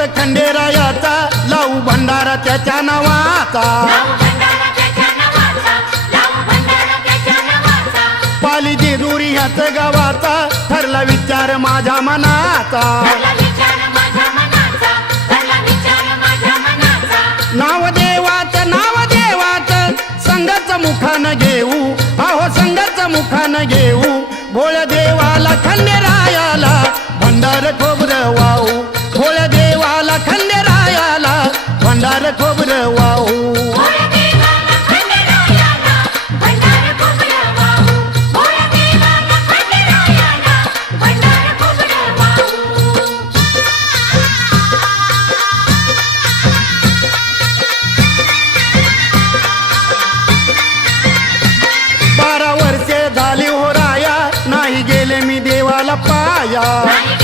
खंडेरायाचा लावू भंडारा त्याच्या नावाचा पाली जेजुरी ह्याच गावाचा ठरला विचार माझ्या मनाचा नाव देवाचं संघाचं मुखानं घेऊ अहो संघाचं मुखानं घेऊ भोळ्या देवाला खंडेरायाला भंडार खोबरं वाहू भोळ्या देवाला खंडेरायाला भंडार खोबरं वाहू झाली हो राया नाही गेले मी देवाला पाया